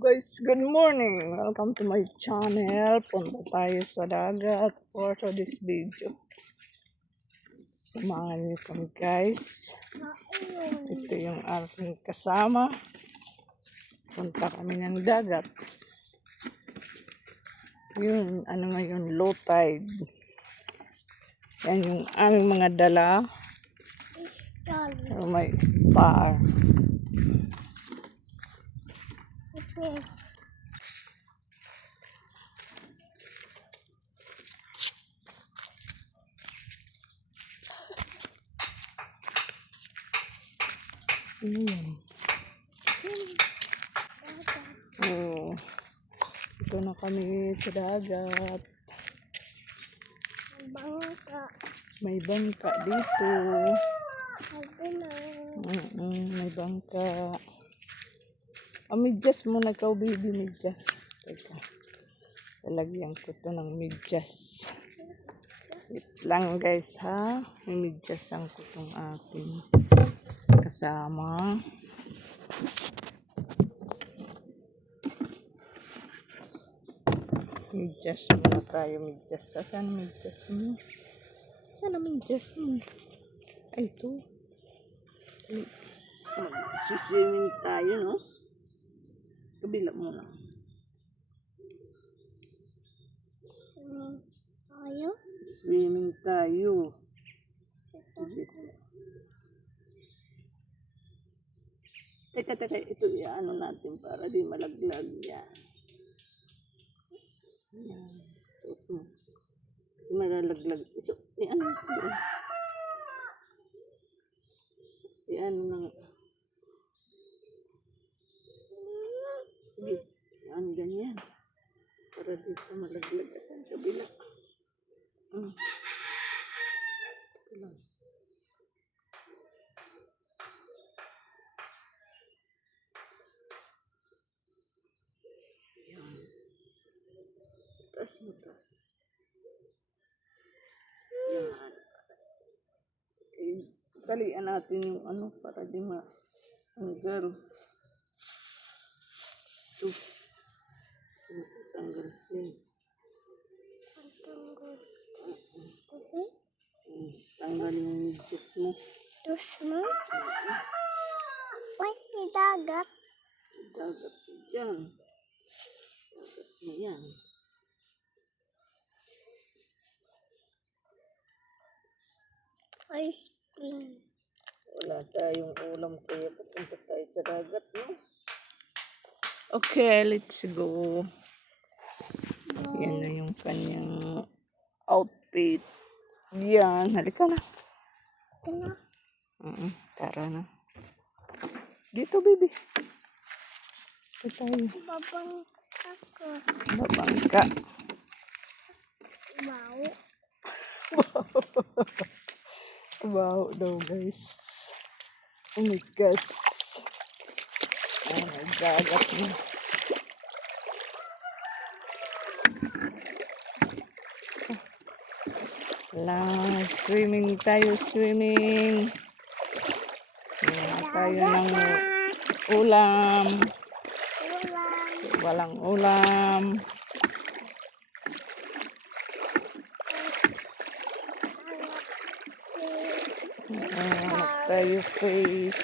Guys, good morning. Welcome to my channel. Punta tayo sa dagat for this video. Samahan niyo kami guys. Ito yung aking kasama. Punta kami ng dagat. Yun, ano ngayon, low tide. Yan yung aming mga dala. May star. Oh, ito na kami sa dagat. May bangka dito. May bangka. Medyas muna ikaw, baby, medyas. Teka, lalagyan ko ito ng medyas. Wait lang guys ha. May medyas ang kutong aking kasama. Medyas muna tayo, medyas. Saan medyas mo? Saan medyas mo? Ay, ito. Swimming tayo, no? Kabila muna. Swimming tayo. Teka, ito ano natin para di malaglag yan. Yan. So, malalaglag. So, yan. Yan na. Sige, yan, ganyan. Para dito malaglag sa kabila. Ito lang. Yan. Taas mo, taas. Yan. Talian natin yung ano para di ma-tanggal. Ito. Tanggal siya. Tanggal yung medyas mo. Terus mo? Why may dagat? Dagat dyan. Dagat mo yan. Ice cream. Wala tayong ulam kaya papunta tayo sa dagat, no? Okay, let's go. Yan na yung kanyang outfit. Yan, halika na. Tara na. Dito, baby. Ito tayo. Babangka ko. Babangka. Wow. Wow daw, guys. Oh my gosh. Oh my dagat na. Swimming tayo, swimming. Tayo ng ulam. Walang ulam. Tayo fish.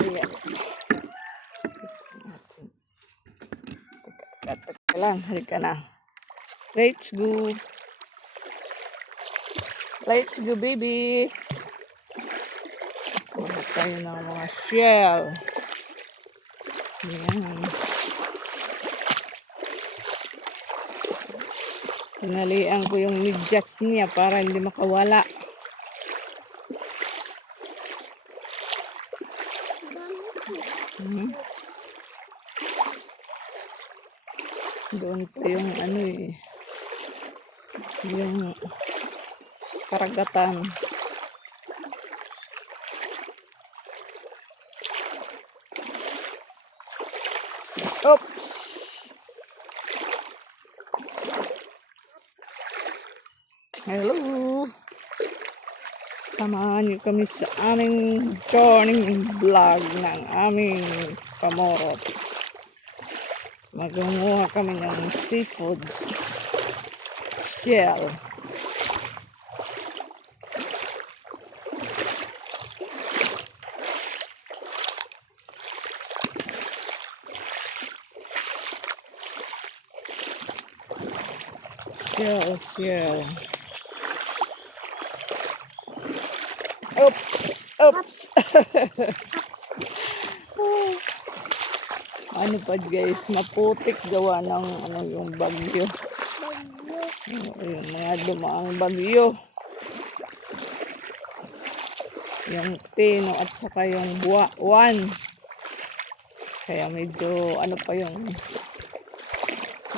Ayan. Teka lang, halika na. Let's go. Let's go, baby. Kuha tayo ng mga shell. Ayan. Pinalian ko yung medyas niya para hindi makawala. Doon pa yung ano eh. Yung karagatan. Oops! Hello! Samahan niyo kami sa aming journey vlog ng aming pamorot. Magunguha kami ng seafoods. Shell. Shell. Oops. Ano pa guys, maputik gawa ng yung bagyo. Yung mga dumaang bagyo. Yung Tino at saka yung Buwan. Kaya medyo ano pa yung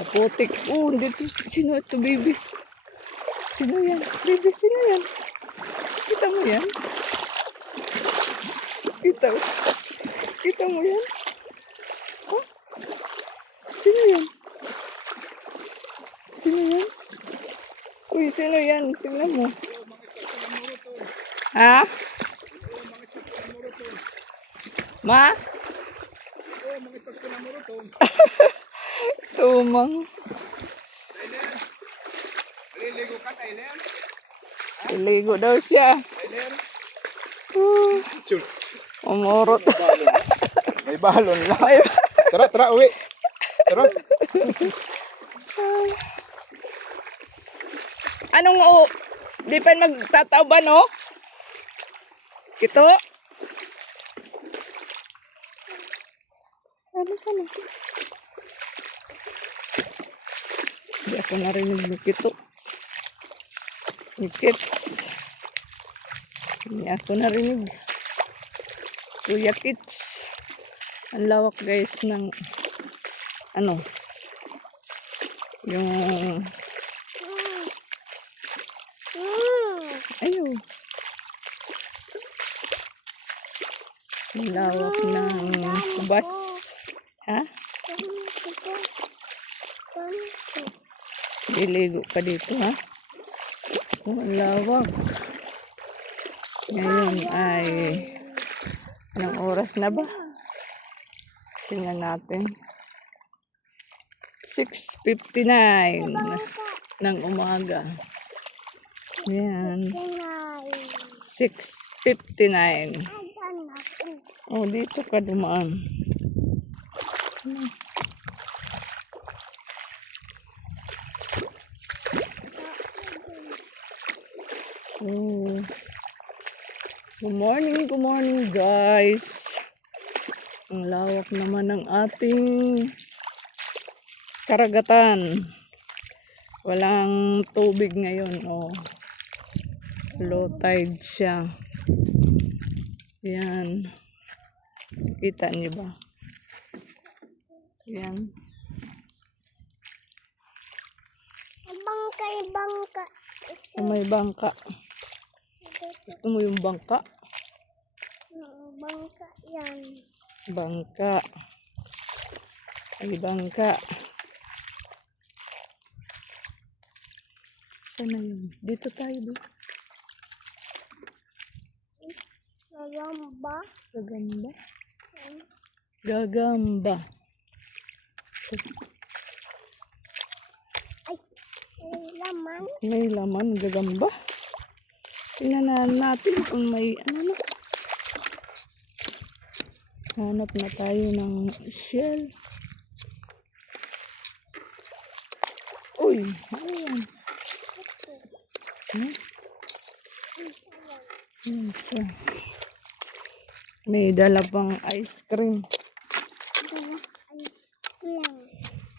maputik. Dito, sino ito baby? Sino yan? Baby, sino yan? Kita mo yan? Kita mo yan? Oh? Sino yan? Uy, sino yan? Tingnan mo. Ha? Ma? Tumang. Liligo ka, Tyler? Iligo daw siya. Umurot. May balon lang. Tara, uwi. Tara. Anong di pa magtataw ba, no? Kito? Ano ka na? Hindi ako narinig ng kito. Ni Kits. Hindi ako narinig. Kuya Kits. Ang lawak guys ng yung ayaw. Ang lawak ng kubas. Ha? Iligo ka dito ha? Ang lawak. Ngayon ay anong oras na ba? Tingnan natin. 6:59 ng umaga. Yan. 6:59. Oh, dito ka dumaan. Oh. Good morning guys. Ang lawak naman ng ating karagatan. Walang tubig ngayon. Oh. Low tide siya. Yan. Kita niyo ba? Yan. Bangka. May bangka. Gusto mo yung bangka? Bangka yan. Bangka. Ay, bangka. Sana yun? Dito tayo ba? Gagamba. Gagamba. Ay, may laman. May laman, gagamba. Tingnan natin kung may na. Hanap na tayo ng shell. Uy, ayan. Ayan siya. May dala pang ice cream.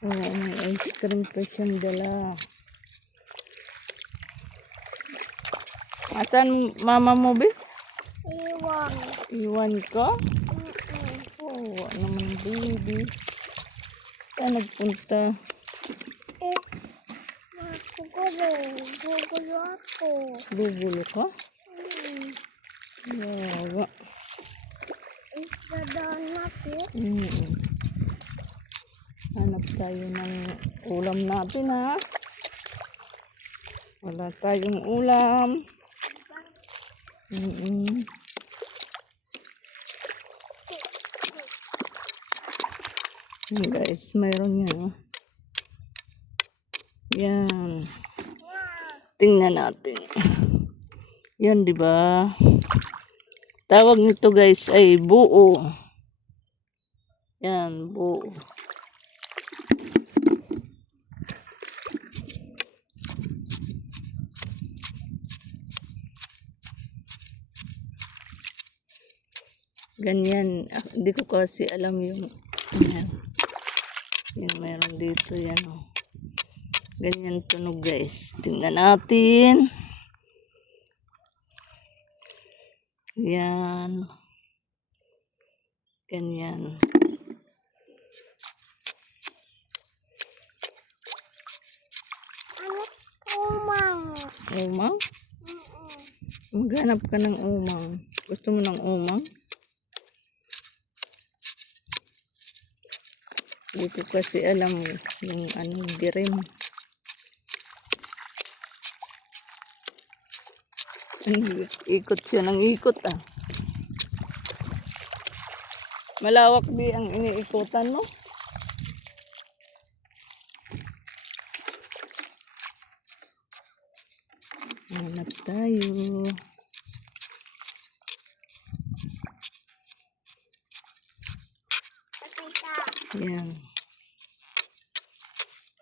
Oo, may ice cream pa siyang dala. Asan mama mo, be? Iwan. Iwan ka? Oo, naman, baby. Saan nagpunta? Gugulo ako. Gugulo ka? Yawa. Dadaan ako. Hanap tayo ng ulam natin, ha? Wala tayong ulam. Mm-mm. Yan guys, mayroon yan. Oh. Yan. Tingnan natin. Yan, di ba? Tawag nito guys ay buo. Yan, buo. Ganyan. Hindi ko kasi alam yung yan. Yan, mayroon dito yan. Oh. Ganyan tunog guys. Tingnan natin. Yan. Ganyan. Umang. Umang? Maghanap ka ng umang. Gusto mo ng umang? Hindi ko kasi alam yung anong birim. Ikot siya ng ikot ah. Malawak di ang iniikutan mo. Hanap tayo. Yan.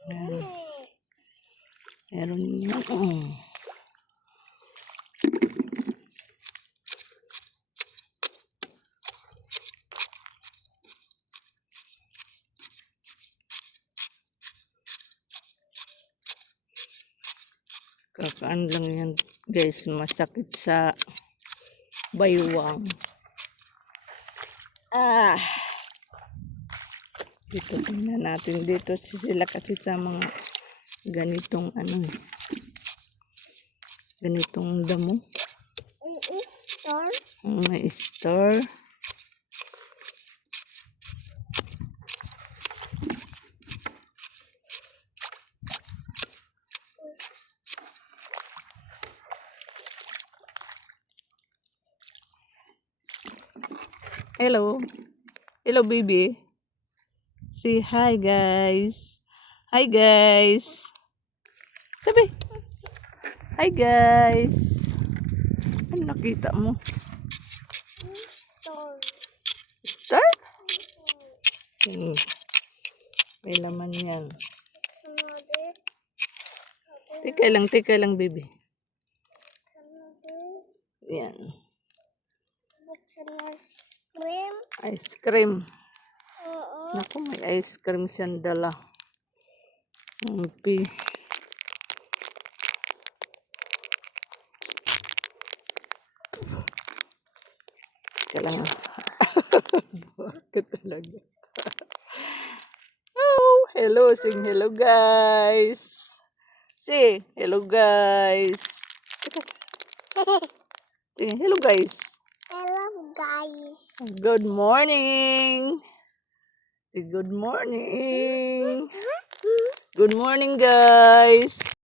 Yan. Meron yan. Oh. Kakaan lang yan guys, masakit sa baywang. Ah. Dito tingnan natin dito sila kasi sa mga ganitong ano. Ganitong damo. Store. May store. Hello. Hello, baby. Say hi, guys. Hi, guys. Sabi. Hi, guys. Ano nakita mo? Store. Star? May laman yan. Teka lang, baby. Yan. Buksan na cream. Ice cream. Oo. Naku, may ice cream siyang dala. Umpi. Teka lang. Bakit talaga? Oh, hello. Sing hello, guys. Say hello, guys. Sing hello, guys. Hello, guys. Good morning. Say good morning. Good morning, guys.